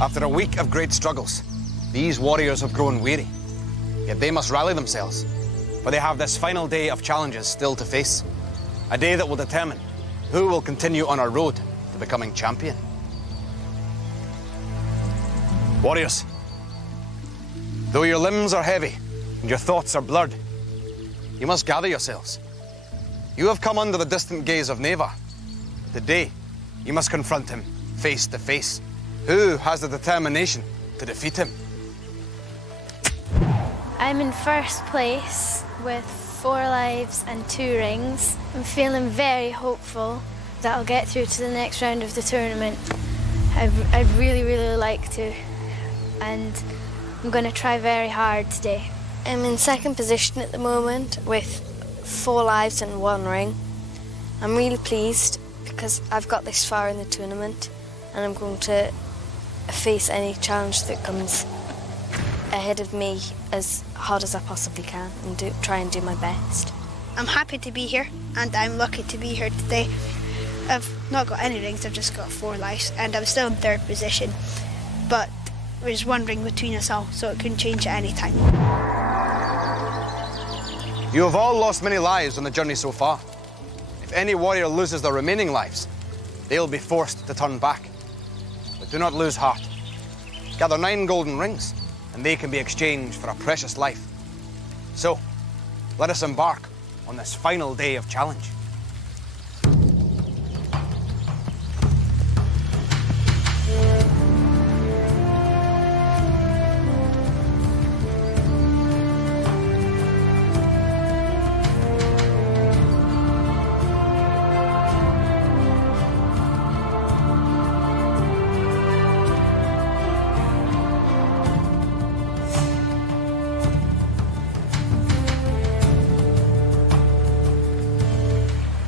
After a week of great struggles, these warriors have grown weary. Yet they must rally themselves, for they have this final day of challenges still to face. A day that will determine who will continue on our road to becoming champion. Warriors, though your limbs are heavy and your thoughts are blurred, you must gather yourselves. You have come under the distant gaze of Neva. Today, you must confront him face to face. Who has the determination to defeat him? I'm in first place with 4 lives and 2 rings. I'm feeling very hopeful that I'll get through to the next round of the tournament. I'd really, really like to, and I'm going to try very hard today. I'm in second position at the moment with 4 lives and 1 ring. I'm really pleased because I've got this far in the tournament, and I'm going to face any challenge that comes ahead of me as hard as I possibly can and try and do my best. I'm happy to be here, and I'm lucky to be here today. I've not got any rings, I've just got 4 lives, and I'm still in 3rd position, but there's 1 ring between us all, so it can change at any time. You have all lost many lives on the journey so far. If any warrior loses their remaining lives, they'll be forced to turn back. But do not lose heart. Gather 9 golden rings, and they can be exchanged for a precious life. So, let us embark on this final day of challenge.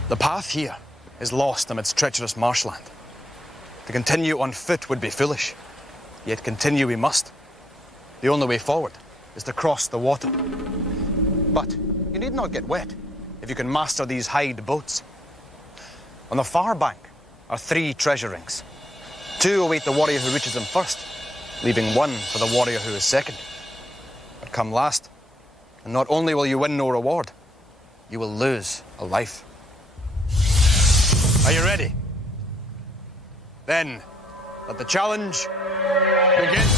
The path here is lost amidst treacherous marshland. To continue on foot would be foolish, yet continue we must. The only way forward is to cross the water. But you need not get wet if you can master these hide boats. On the far bank are 3 treasure rings. 2 await the warrior who reaches them first, leaving 1 for the warrior who is second. But come last, and not only will you win no reward, you will lose a life. Are you ready? Then, let the challenge begin.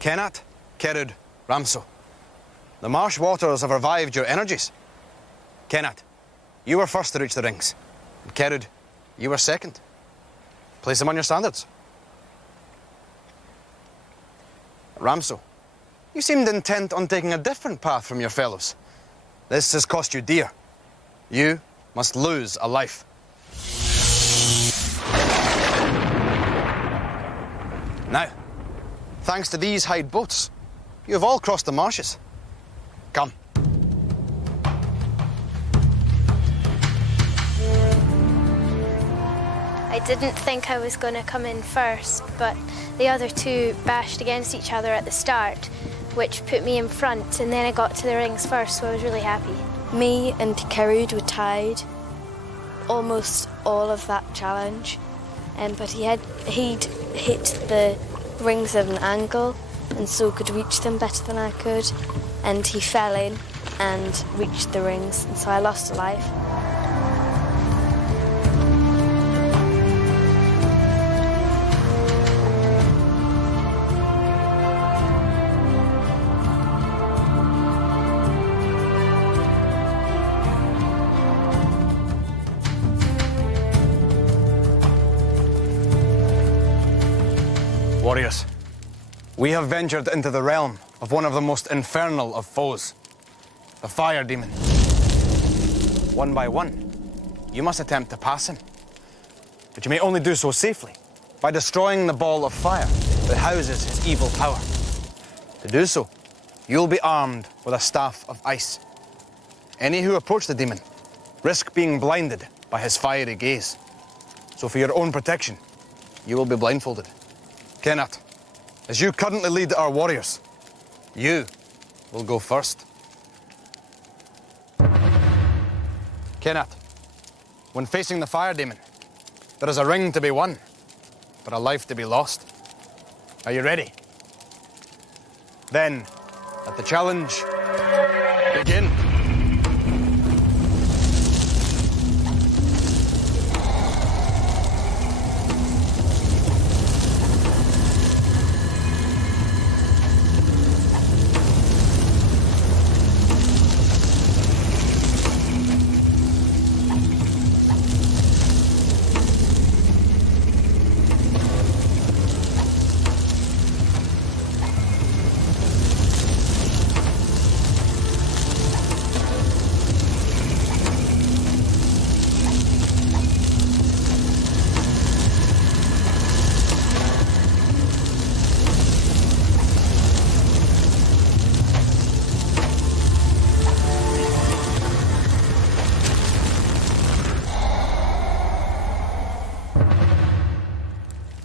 Kenat, Kerud, Ramso. The marsh waters have revived your energies. Kenat, you were first to reach the rings. And Kerud, you were second. Place them on your standards. Ramso, you seemed intent on taking a different path from your fellows. This has cost you dear. You must lose a life. Now, thanks to these hide boats, You have all crossed the marshes. Come. I didn't think I was going to come in first, but the other two bashed against each other at the start, which put me in front, and then I got to the rings first, so I was really happy. Me and Kerud were tied almost all of that challenge, but he'd hit the rings at an angle and so could reach them better than I could, and he fell in and reached the rings, and so I lost a life. Warriors, we have ventured into the realm of one of the most infernal of foes, the fire demon. One by one, you must attempt to pass him. But you may only do so safely by destroying the ball of fire that houses his evil power. To do so, you'll be armed with a staff of ice. Any who approach the demon risk being blinded by his fiery gaze. So for your own protection, you will be blindfolded. Kenneth, as you currently lead our warriors, you will go first. Kenneth, when facing the fire demon, there is a ring to be won, but a life to be lost. Are you ready? Then, let the challenge begin.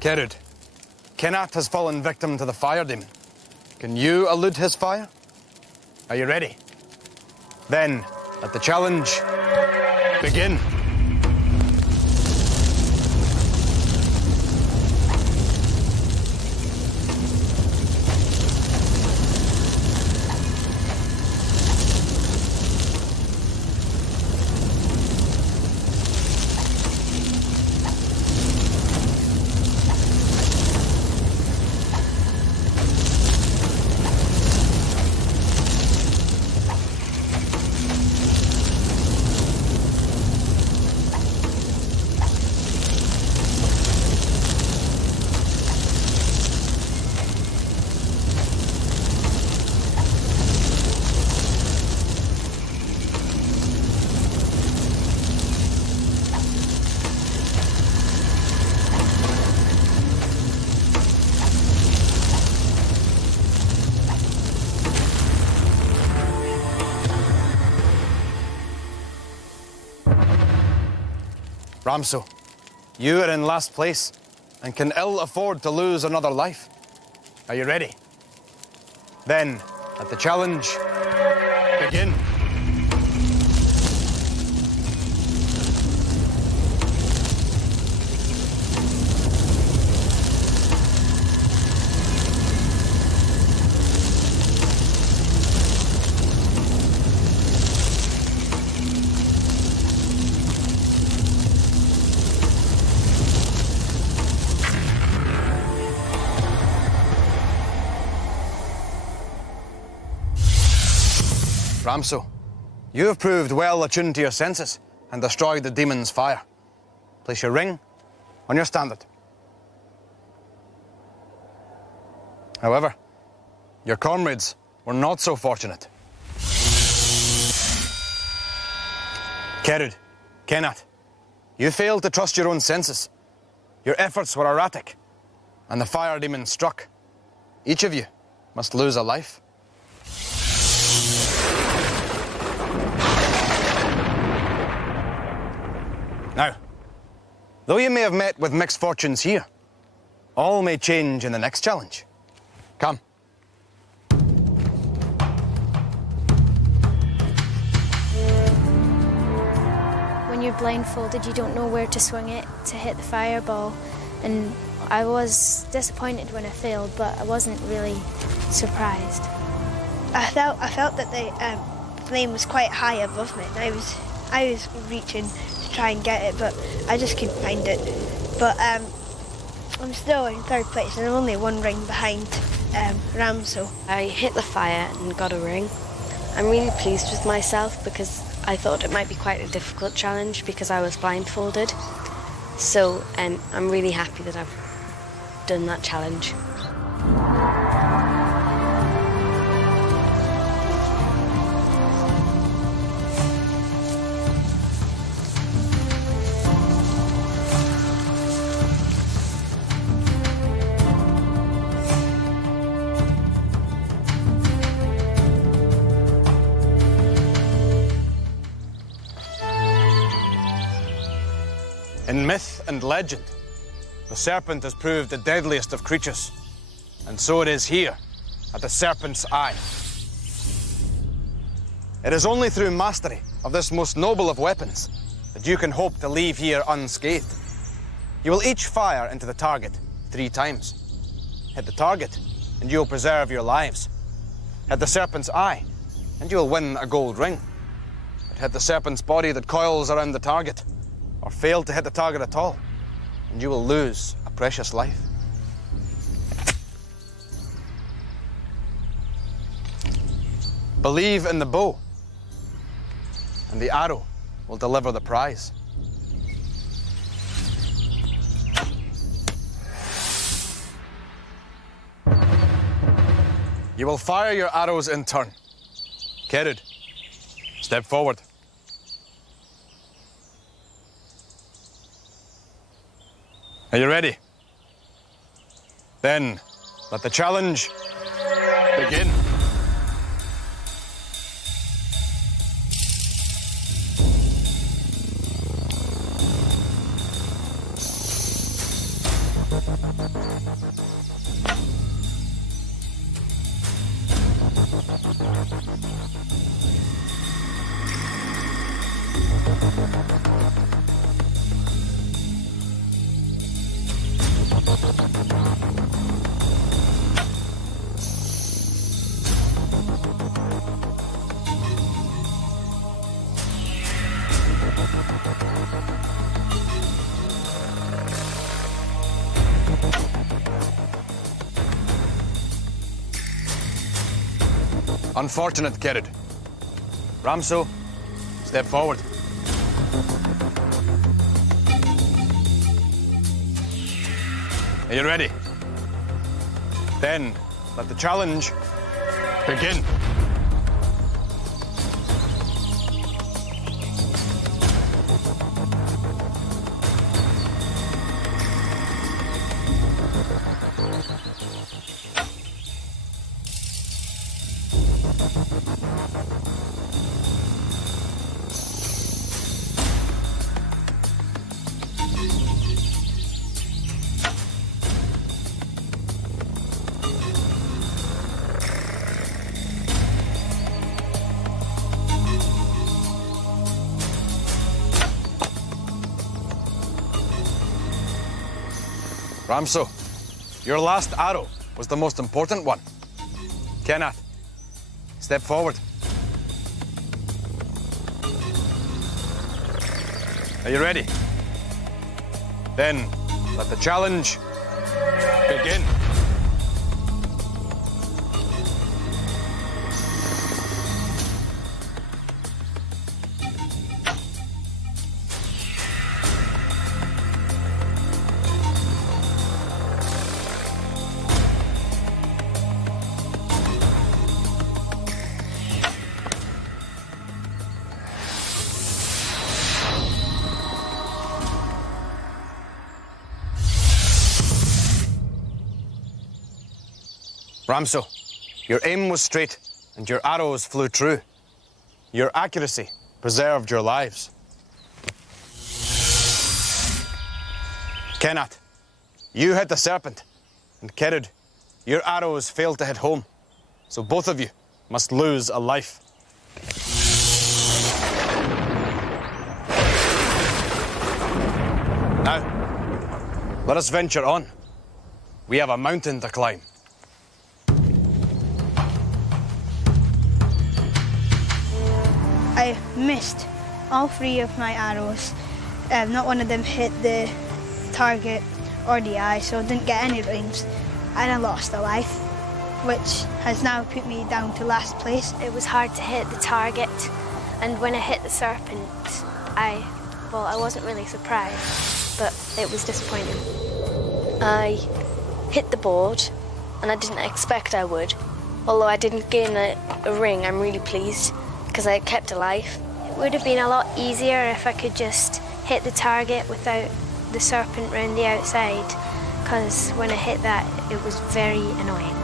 Kerud, Kenneth has fallen victim to the fire demon. Can you elude his fire? Are you ready? Then, let the challenge begin. Ramso, you are in last place and can ill afford to lose another life. Are you ready? Then, let the challenge begin. Ramso, you have proved well attuned to your senses and destroyed the demon's fire. Place your ring on your standard. However, your comrades were not so fortunate. Kerud, Kenneth, you failed to trust your own senses. Your efforts were erratic, and the fire demon struck. Each of you must lose a life. Now, though you may have met with mixed fortunes here, all may change in the next challenge. Come. When you're blindfolded, you don't know where to swing it to hit the fireball. And I was disappointed when I failed, but I wasn't really surprised. I felt that the flame was quite high above me, and I was reaching to try and get it, but I just couldn't find it. But I'm still in third place, and I'm only one ring behind Ramso. I hit the fire and got a ring. I'm really pleased with myself because I thought it might be quite a difficult challenge because I was blindfolded. So I'm really happy that I've done that challenge. In myth and legend, the serpent has proved the deadliest of creatures, and so it is here, at the serpent's eye. It is only through mastery of this most noble of weapons that you can hope to leave here unscathed. You will each fire into the target 3 times. Hit the target, and you will preserve your lives. Hit the serpent's eye, and you will win a gold ring. But hit the serpent's body that coils around the target, or fail to hit the target at all, and you will lose a precious life. Believe in the bow, and the arrow will deliver the prize. You will fire your arrows in turn. Kerud, step forward. Are you ready? Then, let the challenge begin. Unfortunate, Kerud. Ramso, step forward. Are you ready? Then, let the challenge begin. Ramso, your last arrow was the most important one. Kenneth, step forward. Are you ready? Then let the challenge begin. Ramso, your aim was straight and your arrows flew true. Your accuracy preserved your lives. Kenneth, you hit the serpent, and Kerud, your arrows failed to hit home, so both of you must lose a life. Now, let us venture on. We have a mountain to climb. I missed all 3 of my arrows. Not one of them hit the target or the eye, so I didn't get any rings, and I lost a life, which has now put me down to last place. It was hard to hit the target, and when I hit the serpent, I wasn't really surprised, but it was disappointing. I hit the board, and I didn't expect I would. Although I didn't gain a ring, I'm really pleased, because I kept alive. It would have been a lot easier if I could just hit the target without the serpent round the outside, because when I hit that, it was very annoying.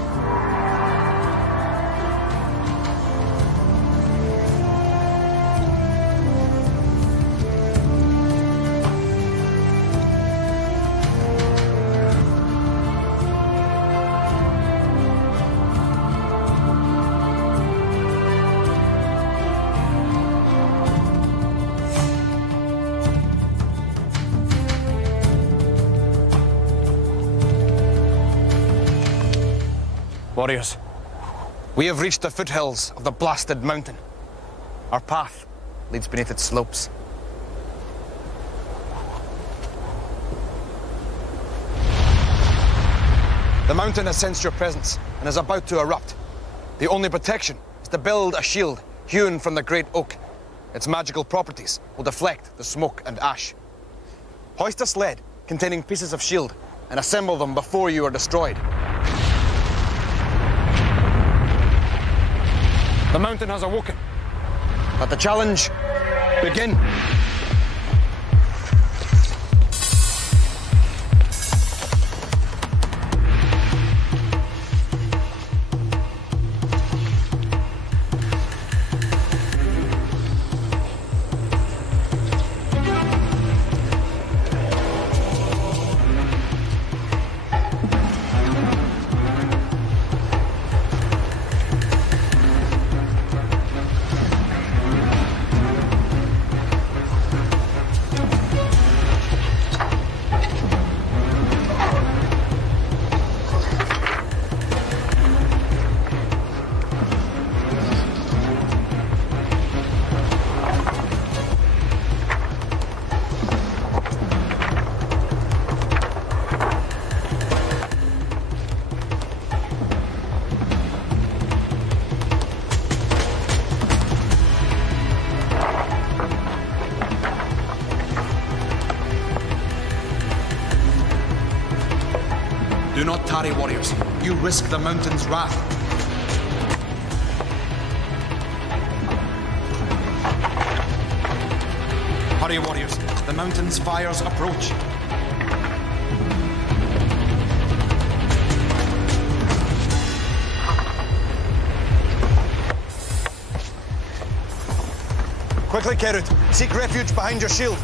Warriors, we have reached the foothills of the blasted mountain. Our path leads beneath its slopes. The mountain has sensed your presence and is about to erupt. The only protection is to build a shield hewn from the great oak. Its magical properties will deflect the smoke and ash. Hoist a sled containing pieces of shield and assemble them before you are destroyed. The mountain has awoken. Let the challenge begin. Do not tarry, warriors. You risk the mountain's wrath. Hurry, warriors. The mountain's fires approach. Quickly, Kerud. Seek refuge behind your shield.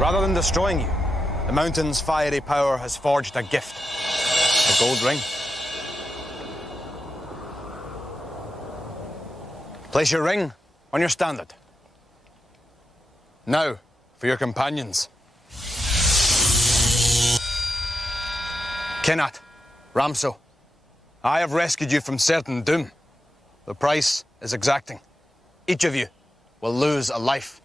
Rather than destroying you, the mountain's fiery power has forged a gift. A gold ring. Place your ring on your standard. Now, for your companions. Kenneth, Ramso, I have rescued you from certain doom. The price is exacting. Each of you will lose a life.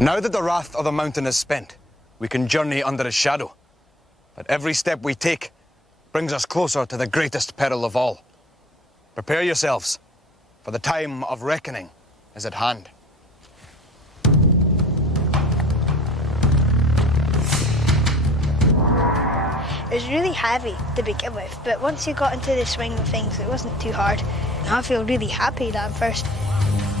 Now that the wrath of the mountain is spent, we can journey under its shadow. But every step we take brings us closer to the greatest peril of all. Prepare yourselves, for the time of reckoning is at hand. It was really heavy to begin with, but once you got into the swing of things, it wasn't too hard. Now I feel really happy that I'm first,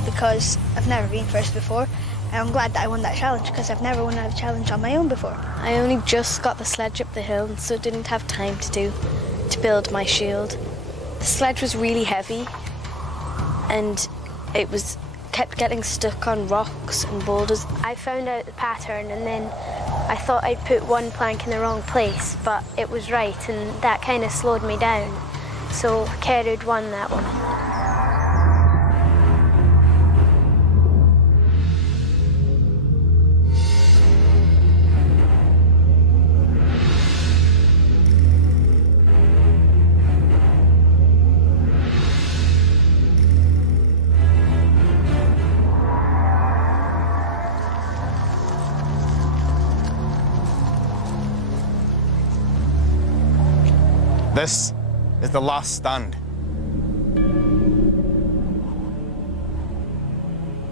because I've never been first before, And I'm glad that I won that challenge because I've never won a challenge on my own before. I only just got the sledge up the hill, so didn't have time to build my shield. The sledge was really heavy, and it kept getting stuck on rocks and boulders. I found out the pattern, and then I thought I'd put one plank in the wrong place, but it was right, and that kind of slowed me down. So Kerud won that one. This is the last stand.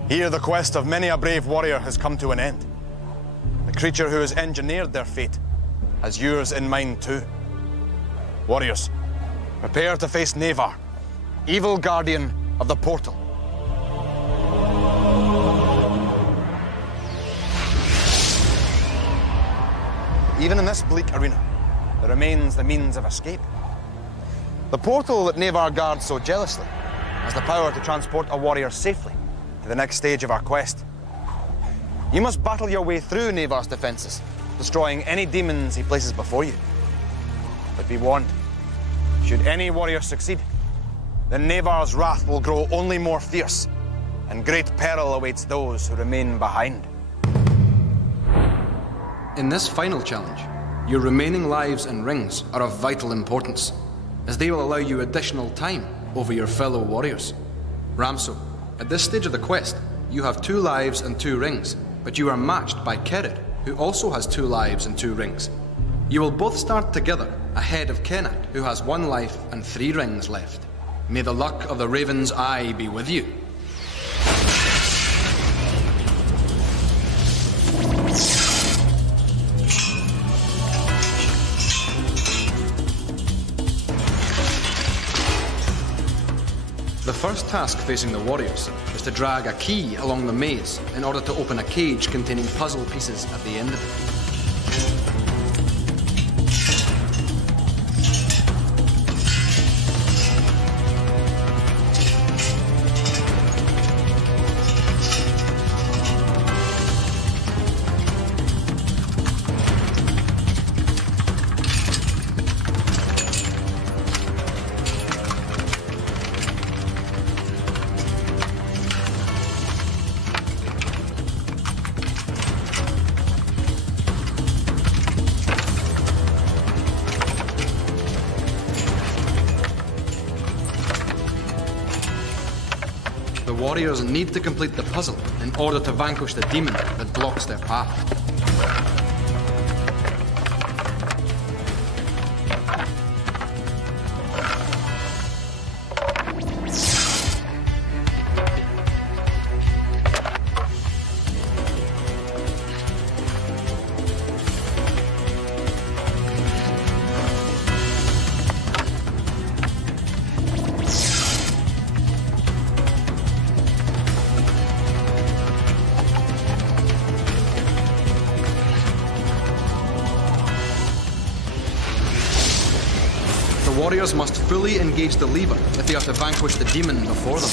Here the quest of many a brave warrior has come to an end. The creature who has engineered their fate has yours in mind too. Warriors, prepare to face Nevar, evil guardian of the portal. Even in this bleak arena, there remains the means of escape. The portal that Nevar guards so jealously has the power to transport a warrior safely to the next stage of our quest. You must battle your way through Nevar's defenses, destroying any demons he places before you. But be warned, should any warrior succeed, then Nevar's wrath will grow only more fierce, and great peril awaits those who remain behind. In this final challenge, your remaining lives and rings are of vital importance, as they will allow you additional time over your fellow warriors. Ramso, at this stage of the quest, you have 2 lives and 2 rings, but you are matched by Kerud, who also has 2 lives and 2 rings. You will both start together ahead of Kenat, who has 1 life and 3 rings left. May the luck of the Raven's Eye be with you. The first task facing the warriors is to drag a key along the maze in order to open a cage containing puzzle pieces at the end of it. The warriors need to complete the puzzle in order to vanquish the demon that blocks their path. The warriors must fully engage the lever if they are to vanquish the demon before them.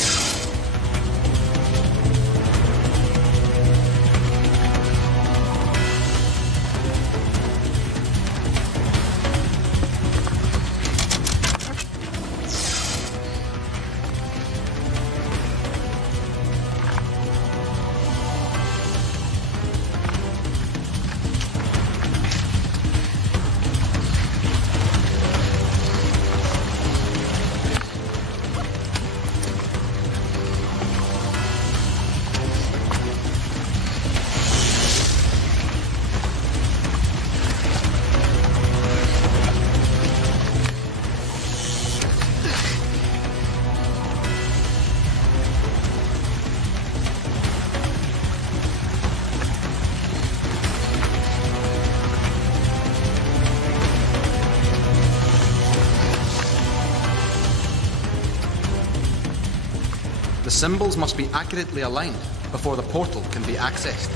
The symbols must be accurately aligned before the portal can be accessed.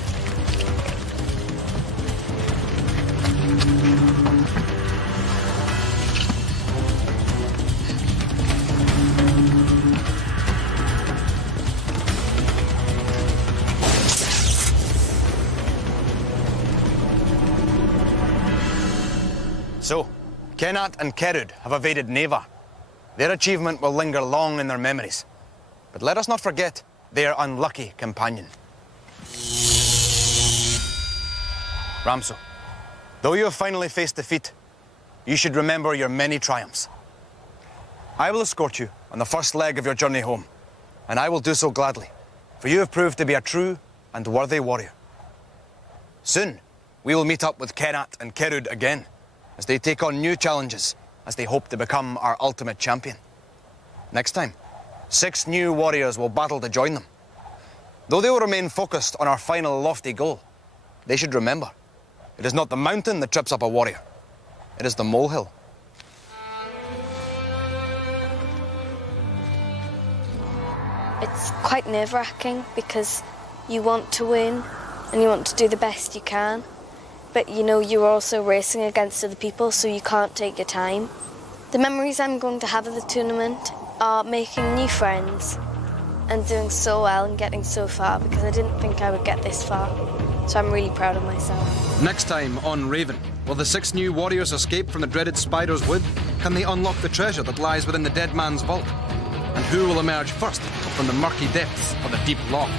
So, Kennat and Kerud have evaded Neva. Their achievement will linger long in their memories. But let us not forget their unlucky companion. Ramso, though you have finally faced defeat, you should remember your many triumphs. I will escort you on the first leg of your journey home, and I will do so gladly, for you have proved to be a true and worthy warrior. Soon, we will meet up with Kennat and Kerud again, as they take on new challenges, as they hope to become our ultimate champion. Next time, 6 new warriors will battle to join them. Though they will remain focused on our final lofty goal, they should remember, it is not the mountain that trips up a warrior, it is the molehill. It's quite nerve-wracking because you want to win and you want to do the best you can. But you know, you're also racing against other people, so you can't take your time. The memories I'm going to have of the tournament are making new friends and doing so well and getting so far, because I didn't think I would get this far. So I'm really proud of myself. Next time on Raven, will the 6 new warriors escape from the dreaded Spider's Wood? Can they unlock the treasure that lies within the dead man's vault? And who will emerge first from the murky depths of the deep loch?